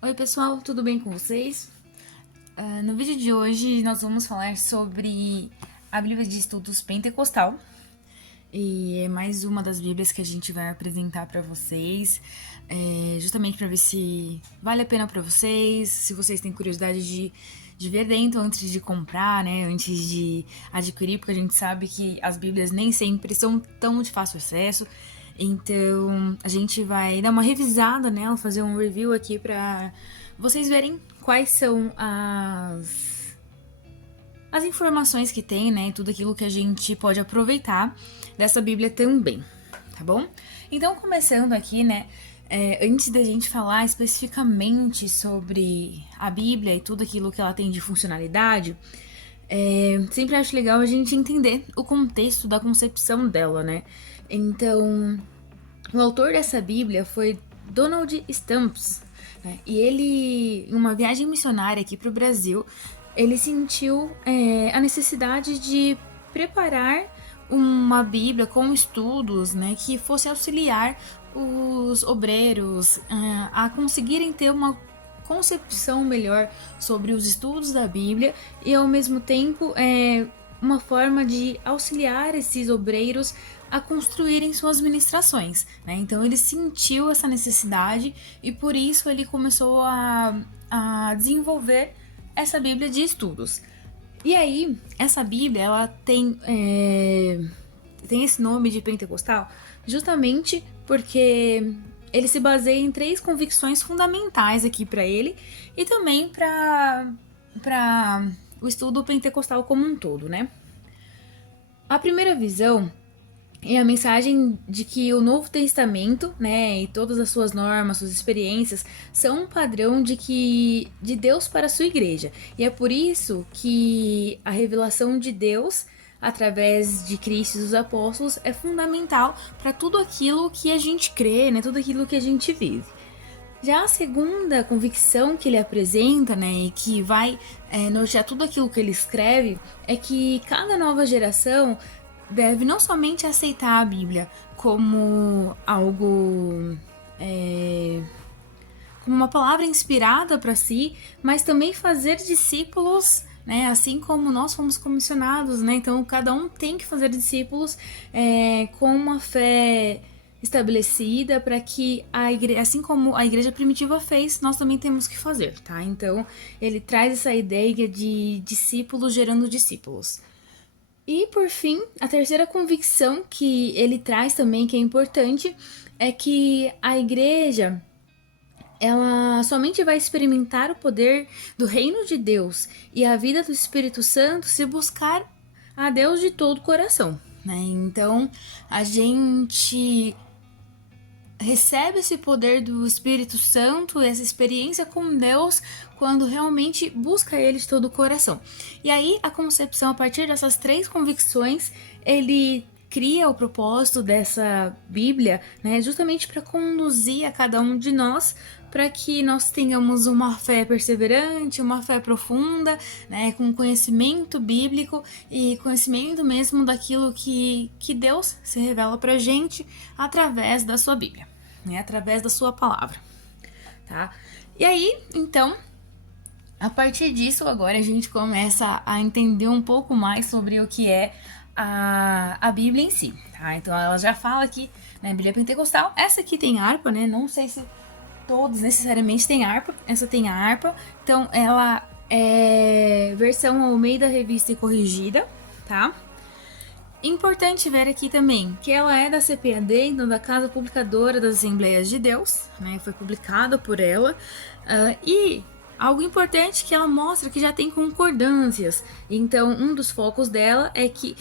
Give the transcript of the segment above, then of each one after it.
Oi pessoal, tudo bem com vocês? No vídeo de hoje nós vamos falar sobre a Bíblia de Estudos Pentecostal. E é mais uma das Bíblias que a gente vai apresentar para vocês, justamente para ver se vale a pena para vocês, se vocês têm curiosidade de ver dentro antes de comprar, né, antes de adquirir, porque a gente sabe que as Bíblias nem sempre são tão de fácil acesso. Então, a gente vai dar uma revisada nela, fazer um review aqui para vocês verem quais são as informações que tem, né, tudo aquilo que a gente pode aproveitar dessa Bíblia também, tá bom? Então, começando aqui, né, antes da gente falar especificamente sobre a Bíblia e tudo aquilo que ela tem de funcionalidade, sempre acho legal a gente entender o contexto da concepção dela, né? Então, o autor dessa Bíblia foi Donald Stamps, né? E ele, em uma viagem missionária aqui para o Brasil, ele sentiu a necessidade de preparar uma Bíblia com estudos, né, que fosse auxiliar os obreiros a conseguirem ter uma concepção melhor sobre os estudos da Bíblia e ao mesmo tempo uma forma de auxiliar esses obreiros a construírem suas ministrações, né? Então ele sentiu essa necessidade e por isso ele começou a desenvolver essa Bíblia de estudos. E aí, essa Bíblia, ela tem esse nome de pentecostal justamente porque ele se baseia em 3 convicções fundamentais aqui para ele e também para o estudo pentecostal como um todo, né? A primeira visão é a mensagem de que o Novo Testamento, né, e todas as suas normas, suas experiências, são um padrão de Deus para a sua igreja. E é por isso que a revelação de Deus, através de Cristo e dos apóstolos, é fundamental para tudo aquilo que a gente crê, né, tudo aquilo que a gente vive. Já a segunda convicção que ele apresenta, né, e que vai nortear tudo aquilo que ele escreve, é que cada nova geração deve não somente aceitar a Bíblia como algo, como uma palavra inspirada para si, mas também fazer discípulos, né? Assim como nós fomos comissionados, né? Então cada um tem que fazer discípulos com uma fé estabelecida para que a igreja, assim como a igreja primitiva fez, nós também temos que fazer, tá? Então ele traz essa ideia de discípulos gerando discípulos. E por fim, a terceira convicção que ele traz também, que é importante, é que a igreja ela somente vai experimentar o poder do reino de Deus e a vida do Espírito Santo se buscar a Deus de todo o coração, né? Então, a gente recebe esse poder do Espírito Santo, essa experiência com Deus, quando realmente busca Ele de todo o coração. E aí, a concepção, a partir dessas 3 convicções, ele cria o propósito dessa Bíblia, né, justamente para conduzir a cada um de nós para que nós tenhamos uma fé perseverante, uma fé profunda, né, com conhecimento bíblico e conhecimento mesmo daquilo que Deus se revela para a gente através da sua Bíblia, né, através da sua palavra, tá? E aí, então, a partir disso, agora a gente começa a entender um pouco mais sobre o que é a Bíblia em si, tá? Então ela já fala aqui, né, Bíblia Pentecostal, essa aqui tem harpa, né, não sei se todos necessariamente têm harpa, essa tem a harpa, então ela é versão Almeida Revista e Corrigida, tá? Importante ver aqui também que ela é da CPAD, então da Casa Publicadora das Assembleias de Deus, né? Foi publicada por ela. E algo importante que ela mostra que já tem concordâncias. Então, um dos focos dela é que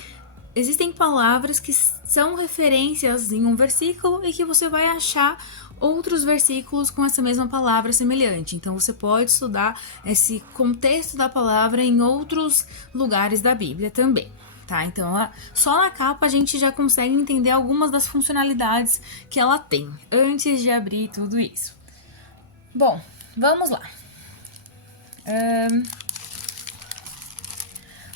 existem palavras que são referências em um versículo e que você vai achar outros versículos com essa mesma palavra semelhante. Então você pode estudar esse contexto da palavra em outros lugares da Bíblia também. Tá, então só na capa a gente já consegue entender algumas das funcionalidades que ela tem, antes de abrir tudo isso. Bom, vamos lá.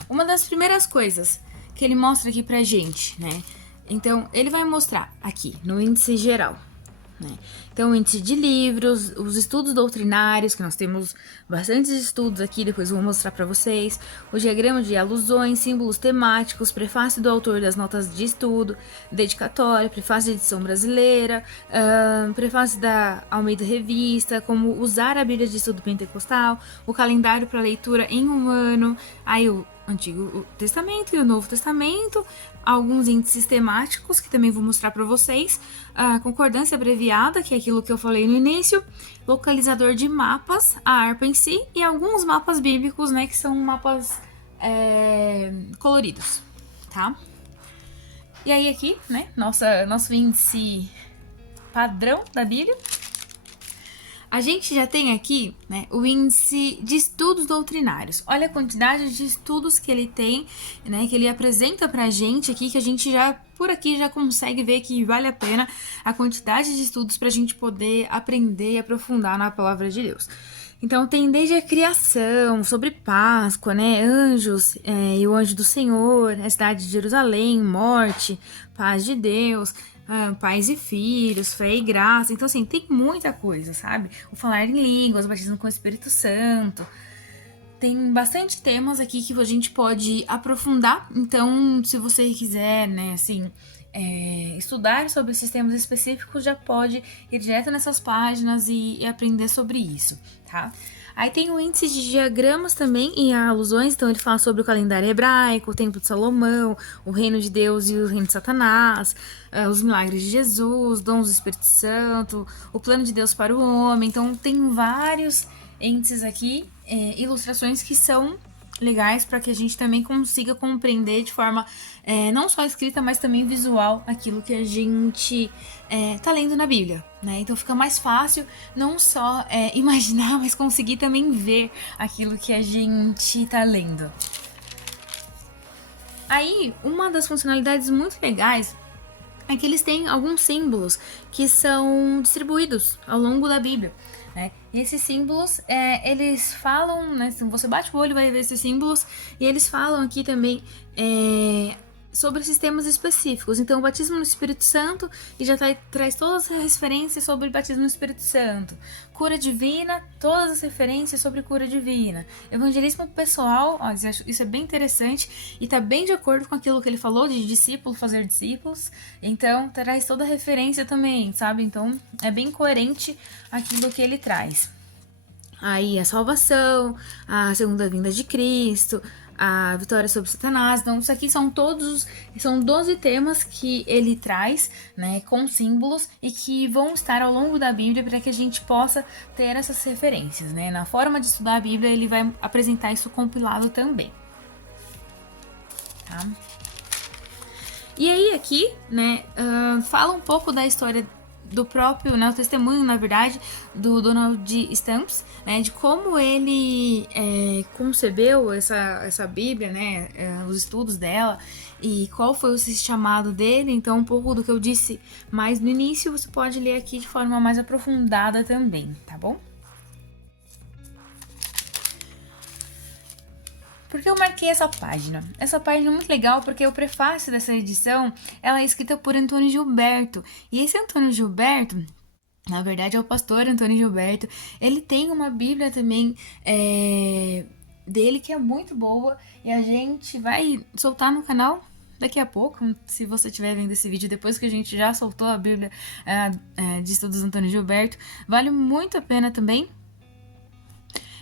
Uma das primeiras coisas que ele mostra aqui pra gente, né? Então, ele vai mostrar aqui, no índice geral, né? Então, o índice de livros, os estudos doutrinários, que nós temos bastantes estudos aqui, depois eu vou mostrar para vocês, o diagrama de alusões, símbolos temáticos, prefácio do autor das notas de estudo, dedicatória, prefácio de edição brasileira, prefácio da Almeida Revista, como usar a Bíblia de Estudo Pentecostal, o calendário para leitura em um ano, aí o Antigo Testamento e o Novo Testamento, alguns índices temáticos que também vou mostrar para vocês, a concordância abreviada, que é aquilo que eu falei no início, localizador de mapas, a harpa em si e alguns mapas bíblicos, né, que são mapas coloridos, tá? E aí aqui, né, nosso índice padrão da Bíblia. A gente já tem aqui, né, o índice de estudos doutrinários. Olha a quantidade de estudos que ele tem, né, que ele apresenta pra gente aqui, que a gente já, por aqui, já consegue ver que vale a pena a quantidade de estudos pra gente poder aprender e aprofundar na palavra de Deus. Então, tem desde a criação, sobre Páscoa, né, anjos e o anjo do Senhor, a cidade de Jerusalém, morte, paz de Deus, pais e filhos, fé e graça. Então, assim, tem muita coisa, sabe? O falar em línguas, o batismo com o Espírito Santo. Tem bastante temas aqui que a gente pode aprofundar. Então, se você quiser, né, assim, estudar sobre esses temas específicos, já pode ir direto nessas páginas e aprender sobre isso, tá? Aí tem o índice de diagramas também e alusões, então ele fala sobre o calendário hebraico, o templo de Salomão, o reino de Deus e o reino de Satanás, os milagres de Jesus, dons do Espírito Santo, o plano de Deus para o homem. Então tem vários índices aqui, ilustrações que são legais para que a gente também consiga compreender de forma não só escrita, mas também visual aquilo que a gente tá lendo na Bíblia, né? Então fica mais fácil não só imaginar, mas conseguir também ver aquilo que a gente tá lendo. Aí, uma das funcionalidades muito legais é que eles têm alguns símbolos que são distribuídos ao longo da Bíblia, né? E esses símbolos, eles falam, né? Se você bate o olho, vai ver esses símbolos, e eles falam aqui também sobre sistemas específicos. Então, o batismo no Espírito Santo, e já traz todas as referências sobre o batismo no Espírito Santo. Cura divina, todas as referências sobre cura divina. Evangelismo pessoal, ó, isso é bem interessante e tá bem de acordo com aquilo que ele falou de discípulo fazer discípulos. Então, traz toda a referência também, sabe? Então, é bem coerente aquilo que ele traz. Aí a salvação, a segunda vinda de Cristo, a vitória sobre Satanás. Então, isso aqui são 12 temas que ele traz, né, com símbolos e que vão estar ao longo da Bíblia para que a gente possa ter essas referências, né? Na forma de estudar a Bíblia, ele vai apresentar isso compilado também. Tá? E aí aqui, né, fala um pouco da história do próprio, né, o testemunho, na verdade, do Donald Stamps, né, de como ele concebeu essa Bíblia, né, os estudos dela e qual foi o chamado dele. Então, um pouco do que eu disse mais no início, você pode ler aqui de forma mais aprofundada também, tá bom? Por que eu marquei essa página? Essa página é muito legal porque o prefácio dessa edição, ela é escrita por Antônio Gilberto. E esse Antônio Gilberto, na verdade é o pastor Antônio Gilberto, ele tem uma Bíblia também dele que é muito boa e a gente vai soltar no canal daqui a pouco, se você estiver vendo esse vídeo depois que a gente já soltou a Bíblia de estudos do Antônio Gilberto. Vale muito a pena também.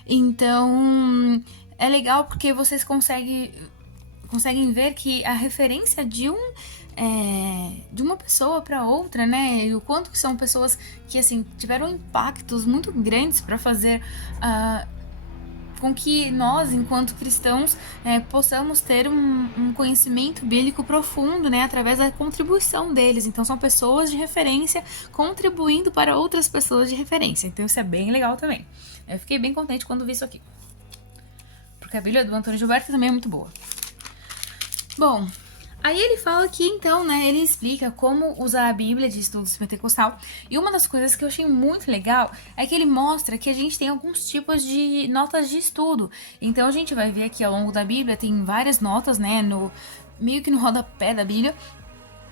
Então, é legal porque vocês conseguem ver que a referência de uma pessoa para outra, né? E o quanto que são pessoas que, assim, tiveram impactos muito grandes para fazer com que nós, enquanto cristãos, possamos ter um conhecimento bíblico profundo, né? Através da contribuição deles. Então, são pessoas de referência contribuindo para outras pessoas de referência. Então, isso é bem legal também. Eu fiquei bem contente quando vi isso aqui. Porque a Bíblia do Antônio Gilberto também é muito boa. Bom, aí ele fala aqui, então, né, ele explica como usar a Bíblia de estudos pentecostal. E uma das coisas que eu achei muito legal é que ele mostra que a gente tem alguns tipos de notas de estudo. Então, a gente vai ver aqui ao longo da Bíblia, tem várias notas, né, meio que no rodapé da Bíblia.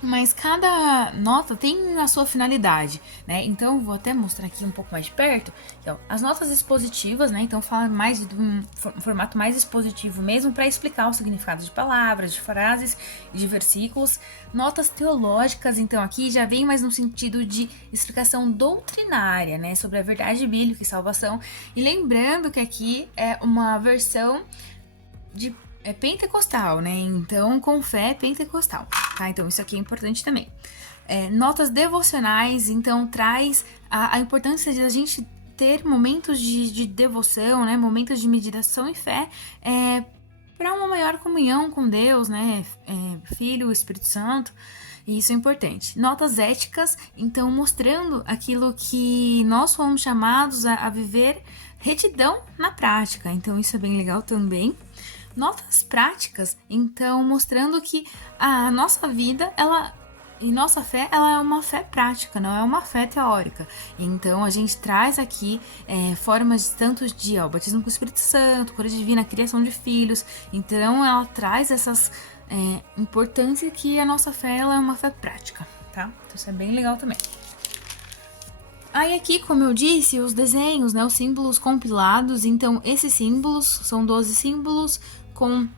mas cada nota tem a sua finalidade, né? Então, vou até mostrar aqui um pouco mais de perto. Aqui, ó, as notas expositivas, né? Então, fala mais de um formato mais expositivo mesmo, para explicar o significado de palavras, de frases e de versículos. Notas teológicas, então, aqui já vem mais no sentido de explicação doutrinária, né? Sobre a verdade bíblica e salvação. E lembrando que aqui é uma versão de pentecostal, né? Então, com fé pentecostal, tá? Então, isso aqui é importante também. Notas devocionais, então, traz a importância de a gente ter momentos de devoção, né? Momentos de meditação e fé, para uma maior comunhão com Deus, né? Filho, Espírito Santo. E isso é importante. Notas éticas, então, mostrando aquilo que nós fomos chamados a viver retidão na prática. Então, isso é bem legal também. Notas práticas, então, mostrando que a nossa vida, e nossa fé, ela é uma fé prática, não é uma fé teórica. Então, a gente traz aqui formas tanto de batismo com o Espírito Santo, cura divina, criação de filhos. Então, ela traz essas importâncias que a nossa fé, ela é uma fé prática, tá? Então, isso é bem legal também. Aí aqui, como eu disse, os desenhos, né, os símbolos compilados. Então, esses símbolos são 12 símbolos com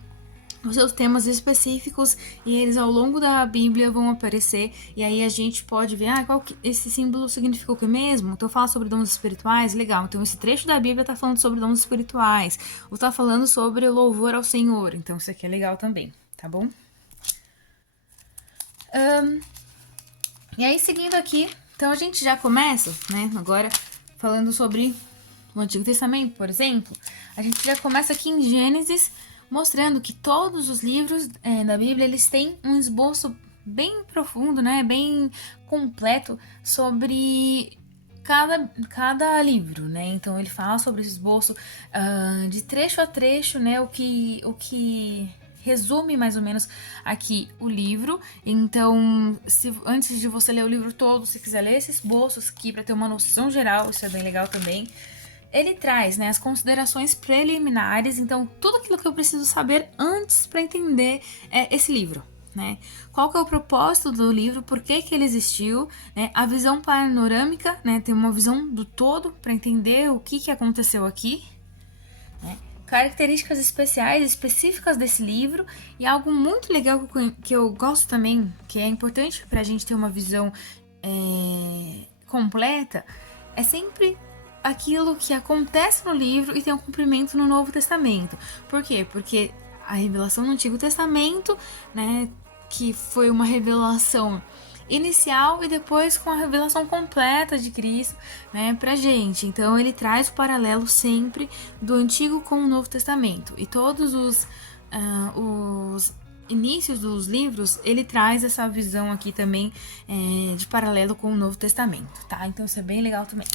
os seus temas específicos, e eles ao longo da Bíblia vão aparecer, e aí a gente pode ver, esse símbolo significa o que mesmo? Então fala sobre dons espirituais, legal, então esse trecho da Bíblia tá falando sobre dons espirituais, ou tá falando sobre o louvor ao Senhor, então isso aqui é legal também, tá bom? E aí, seguindo aqui, então a gente já começa, né, agora falando sobre o Antigo Testamento, por exemplo, a gente já começa aqui em Gênesis, mostrando que todos os livros da Bíblia, eles têm um esboço bem profundo, né, bem completo sobre cada livro, né? Então ele fala sobre esse esboço de trecho a trecho, né, o que resume mais ou menos aqui o livro. Então, antes de você ler o livro todo, se quiser ler esses esboços aqui para ter uma noção geral, isso é bem legal também. Ele traz, né, as considerações preliminares, então tudo aquilo que eu preciso saber antes para entender esse livro, né? Qual que é o propósito do livro, por que ele existiu, né? A visão panorâmica, né? Tem uma visão do todo para entender o que aconteceu aqui, né? Características específicas desse livro, e algo muito legal que eu gosto também, que é importante para a gente ter uma visão completa, é sempre aquilo que acontece no livro e tem um cumprimento no Novo Testamento. Por quê? Porque a revelação no Antigo Testamento, né, que foi uma revelação inicial, e depois com a revelação completa de Cristo, né, pra gente. Então ele traz o paralelo sempre do Antigo com o Novo Testamento. E todos os inícios dos livros, ele traz essa visão aqui também de paralelo com o Novo Testamento, tá? Então isso é bem legal também.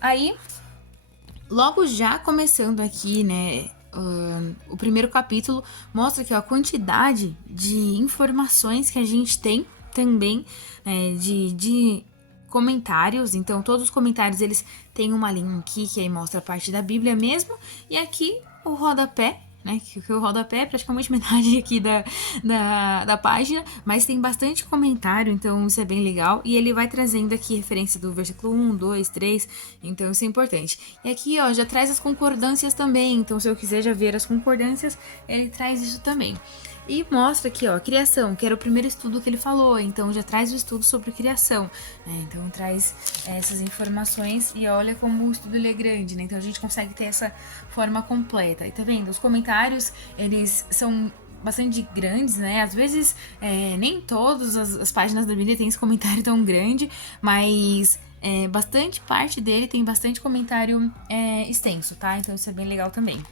Aí, logo já começando aqui, né, o primeiro capítulo mostra aqui a quantidade de informações que a gente tem também, de comentários. Então, todos os comentários, eles têm uma linha aqui que aí mostra a parte da Bíblia mesmo, e aqui o rodapé, né, que o rodapé é praticamente metade aqui da página, mas tem bastante comentário, então isso é bem legal, e ele vai trazendo aqui referência do versículo 1, 2, 3, então isso é importante. E aqui, ó, já traz as concordâncias também, então se eu quiser já ver as concordâncias, ele traz isso também. E mostra aqui, ó, criação, que era o primeiro estudo que ele falou, então já traz o estudo sobre criação, né? Então traz essas informações, e olha como o estudo ele é grande, né? Então a gente consegue ter essa forma completa. E tá vendo? Os comentários, eles são bastante grandes, né? Às vezes nem todas as páginas da Bíblia tem esse comentário tão grande, mas bastante parte dele tem bastante comentário extenso, tá? Então isso é bem legal também.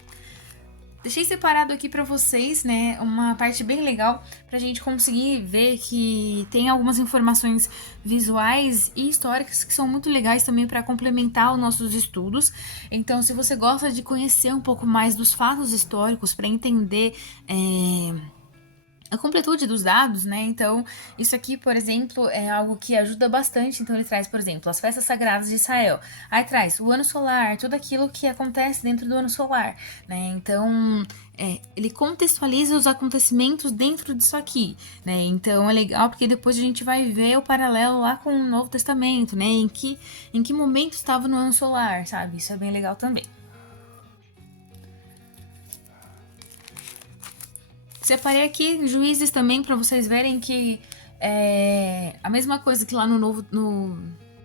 Deixei separado aqui pra vocês, né, uma parte bem legal pra gente conseguir ver que tem algumas informações visuais e históricas que são muito legais também para complementar os nossos estudos. Então, se você gosta de conhecer um pouco mais dos fatos históricos para entender completude dos dados, né? Então, isso aqui, por exemplo, é algo que ajuda bastante. Então, ele traz, por exemplo, as festas sagradas de Israel. Aí traz o ano solar, tudo aquilo que acontece dentro do ano solar, né? Então, ele contextualiza os acontecimentos dentro disso aqui, né? Então, é legal porque depois a gente vai ver o paralelo lá com o Novo Testamento, né? Em que momento estava no ano solar, sabe? Isso é bem legal também. Separei aqui Juízes também para vocês verem que é a mesma coisa que lá no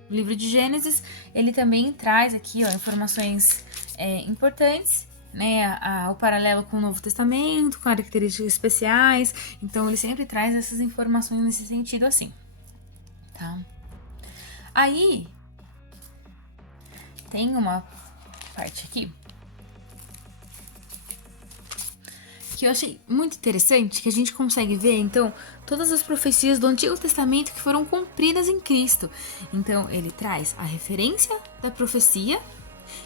livro de Gênesis, ele também traz aqui, ó, informações importantes, né? O paralelo com o Novo Testamento, características especiais. Então ele sempre traz essas informações nesse sentido assim, tá? Aí tem uma parte aqui que eu achei muito interessante, que a gente consegue ver, então, todas as profecias do Antigo Testamento que foram cumpridas em Cristo. Então, ele traz a referência da profecia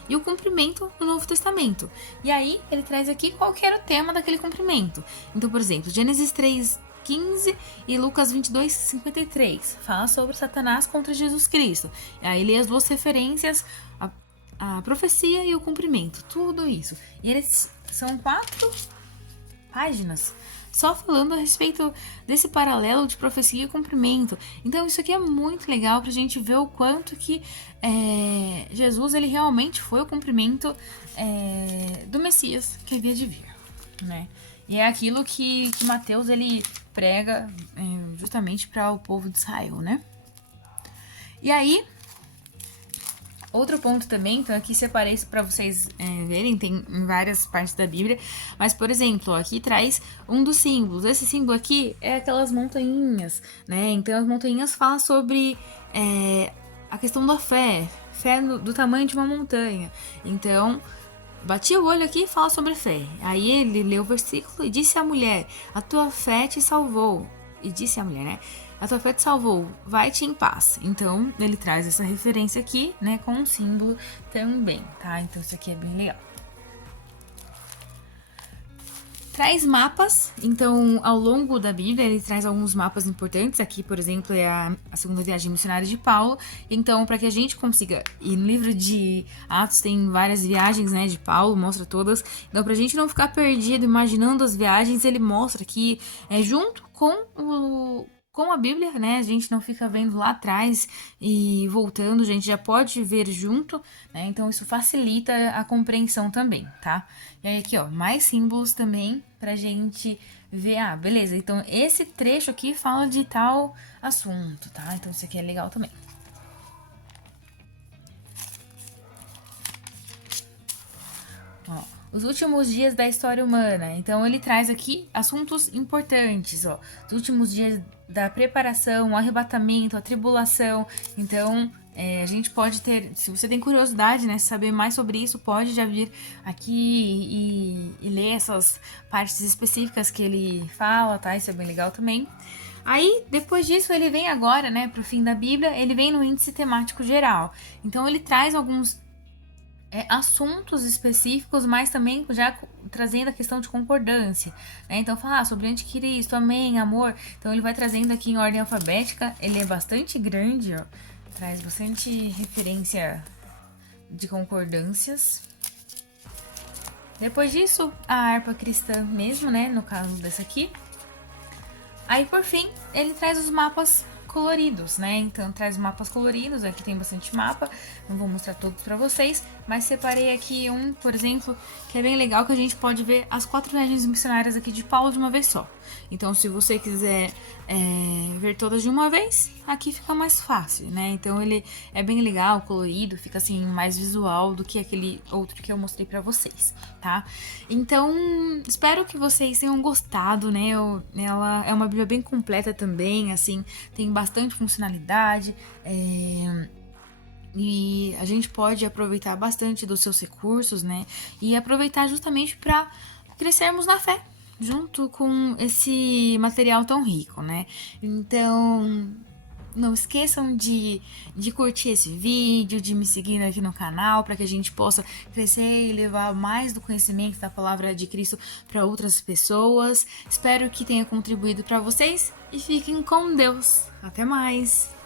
e o cumprimento do Novo Testamento. E aí, ele traz aqui qual que era o tema daquele cumprimento. Então, por exemplo, Gênesis 3:15 e Lucas 22:53 fala sobre Satanás contra Jesus Cristo. E aí, lê as duas referências, a profecia e o cumprimento, tudo isso. E eles são 4 páginas só falando a respeito desse paralelo de profecia e cumprimento. Então isso aqui é muito legal pra gente ver o quanto que Jesus ele realmente foi o cumprimento do Messias que havia de vir, né? E é aquilo que Mateus ele prega justamente para o povo de Israel, né? E aí outro ponto também, então aqui separei isso para vocês verem, tem em várias partes da Bíblia, mas por exemplo, aqui traz um dos símbolos. Esse símbolo aqui é aquelas montanhas, né? Então as montanhas falam sobre a questão da fé do tamanho de uma montanha. Então, bati o olho aqui e fala sobre fé. Aí ele leu o versículo e disse à mulher: a tua fé te salvou. E disse à mulher, né? A tua fé te salvou, vai-te em paz. Então, ele traz essa referência aqui, né, com um símbolo também, tá? Então, isso aqui é bem legal. Traz mapas, então, ao longo da Bíblia, ele traz alguns mapas importantes. Aqui, por exemplo, é a segunda viagem missionária de Paulo. Então, para que a gente consiga... E no livro de Atos tem várias viagens, né, de Paulo, mostra todas. Então, pra gente não ficar perdido imaginando as viagens, ele mostra que junto com a Bíblia, né? A gente não fica vendo lá atrás e voltando, a gente já pode ver junto, né? Então isso facilita a compreensão também, tá? E aí aqui, ó, mais símbolos também pra gente ver, beleza, então esse trecho aqui fala de tal assunto, tá? Então isso aqui é legal também. Ó, os últimos dias da história humana. Então ele traz aqui assuntos importantes, ó. Os últimos dias da preparação, o arrebatamento, a tribulação. Então, a gente pode ter, se você tem curiosidade, né, saber mais sobre isso, pode já vir aqui e ler essas partes específicas que ele fala, tá? Isso é bem legal também. Aí, depois disso, ele vem agora, né, pro fim da Bíblia, ele vem no índice temático geral. Então, ele traz alguns assuntos específicos, mas também já trazendo a questão de concordância, né? Então falar sobre anticristo, amém, amor. Então ele vai trazendo aqui em ordem alfabética. Ele é bastante grande, ó, traz bastante referência de concordâncias. Depois disso, a harpa cristã mesmo, né? No caso dessa aqui. Aí por fim, ele traz os mapas coloridos, né? Então traz mapas coloridos, aqui tem bastante mapa, não vou mostrar todos para vocês, mas separei aqui um, por exemplo, que é bem legal, que a gente pode ver as 4 viagens missionárias aqui de Paulo de uma vez só. Então se você quiser ver todas de uma vez, aqui fica mais fácil, né? Então ele é bem legal, colorido, fica assim mais visual do que aquele outro que eu mostrei para vocês, tá? Então espero que vocês tenham gostado, né? Ela é uma Bíblia bem completa também, assim, tem bastante funcionalidade, e a gente pode aproveitar bastante dos seus recursos, né? E aproveitar justamente para crescermos na fé, junto com esse material tão rico, né? Então, Não esqueçam de curtir esse vídeo, de me seguir aqui no canal, para que a gente possa crescer e levar mais do conhecimento da palavra de Cristo para outras pessoas. Espero que tenha contribuído para vocês e fiquem com Deus. Até mais!